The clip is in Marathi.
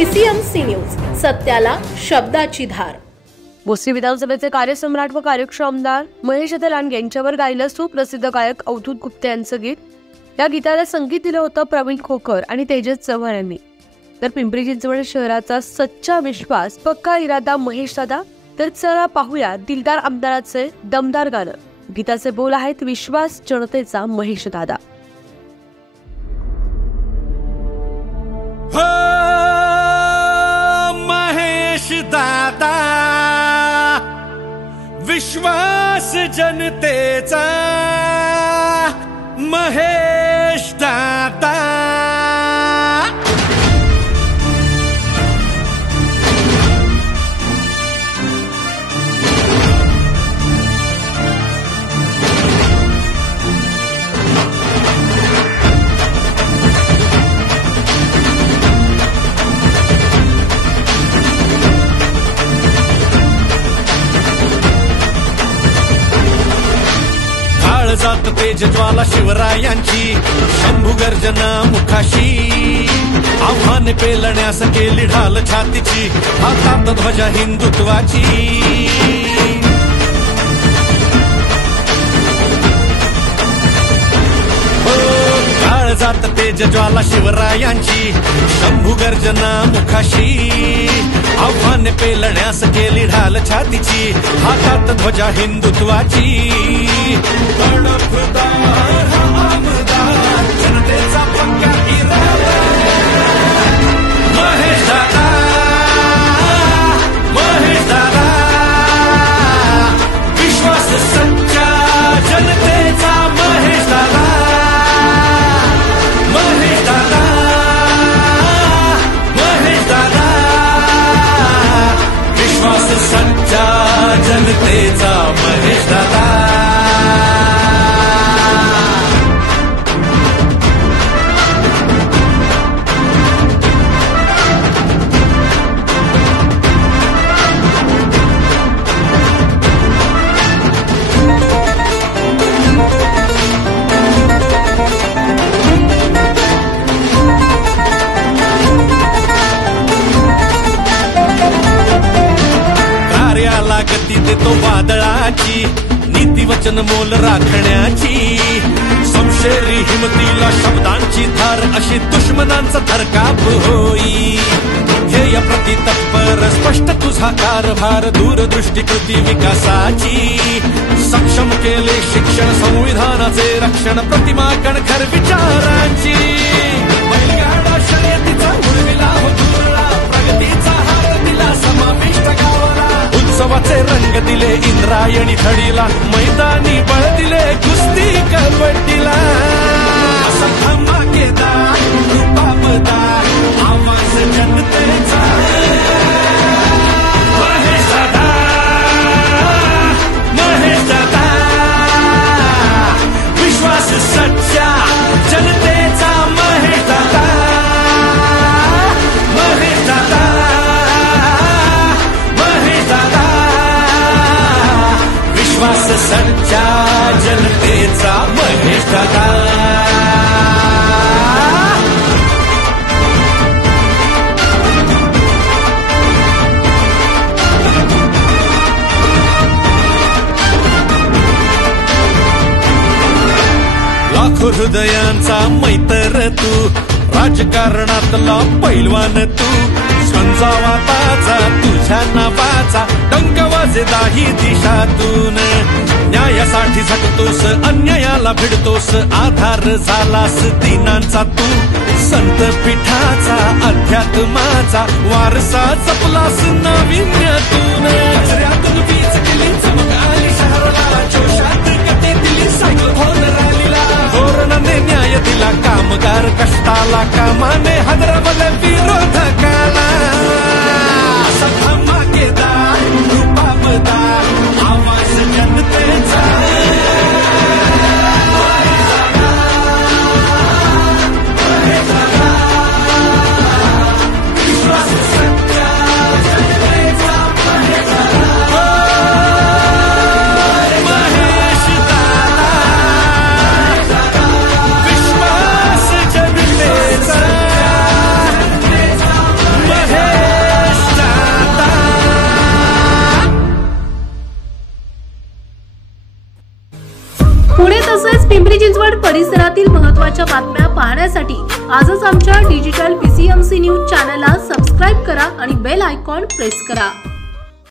PCMC न्यूज, सत्याला शब्दाची धार। भोसरी विधानसभेचे कार्यसम्राट व कार्यक्षम आमदार महेश दलांगे यांच्यावर गायलं सुप्रसिद्ध गायक अवधूत गुप्ते यांचं गीत। या गीताला संगीत दिलं होतं प्रवीण खोकर आणि तेजस चव्हाण यांनी। तर पिंपरी चिंचवड शहराचा सच्चा विश्वास पक्का इरादा महेश दादा। तर चला पाहूया दिलदार आमदाराचे दमदार गाणं। गीताचे बोल आहेत विश्वास जनतेचा महेश दादा। महेश दादा विश्वास जनतेचा महेश दादा। जात तेज ज्वाला शिवरायांची शंभू गर्जना मुखाशी। आव्हान पेलण्यास केली ढाल छातीची, हातात ध्वजा हिंदुत्वाची। काळ जात तेज ज्वाला शिवरायांची शंभू गर्जना मुखाशी। आव्हान पेलण्यास केली ढाल छातीची, हातात ध्वजा हिंदुत्वाची। तडफदार हा आमदार जनतेचा पक्का इरादा महेश दादा, महेश दादा। विश्वास सच्चा जनतेचा महेश दादा, महेश दादा, महेश दादा। विश्वास सच्चा जनतेचा महेश दादा। गती देतो वादळाची, नीती वचन मोल राखण्याची। समशेरी हिमतीला शब्दांची धार, अशी दुश्मनांचा थरकाप होई। ध्येय प्रति तत्पर स्पष्ट तुझा कारभार, दूरदृष्टी कृती विकासाची। सक्षम केले शिक्षण संविधानाचे रक्षण, प्रतिमा कणखर विचारांची। बैलगाडा शर्यतीचा उडविला हुरळा, प्रगतीचा हार दिला समाविष्ट गावाला। उत्सवाचे रंग दिले इंद्रायणी थडीला, मैदानी बळ दिले कुस्ती कबड्डीला। असा धमाकेदार रूपाबदार आवाज जनतेचा महेश दादा, महेश दादा। विश्वास सच्चा जनतेचा महेश दादा, महेश दादा, महेश दादा। विश्वास सच्चा जनतेचा महेश दादा। लाखो हृदयांचा मैत्र तू, राजकारणातला पैलवान तू। झंझावाताचा तुझ्या नावाचा डंक वाजे दाही दिशातून। न्यायासाठी झटतोस, अन्यायाला भिडतोस, आधार झालास दिनांचा तू। संत पीठाचा अध्यात्माचा वारसा जपलास नाविन्यातून। कचऱ्यातून वीज केली चमक आली शहराला, जोशात गती दिली सायकल धोन रॅलीला। धोरणाने न्याय दिला कामगार कष्टाला, कामाने हादरवले विरोधकाला। असा धमाकेदार रूपाबदार आवाज जनतेचा महेश दादा, महेश दादा। विश्वास सच्चा जनतेचा महेश दादा। तसेच पिंपरी चिंचवड परिसरातील महत्त्वाच्या बातम्या पाहण्यासाठी आजच आमच्या डिजिटल PCMC न्यूज चॅनलला सबस्क्राइब करा आणि बेल आयकॉन प्रेस करा।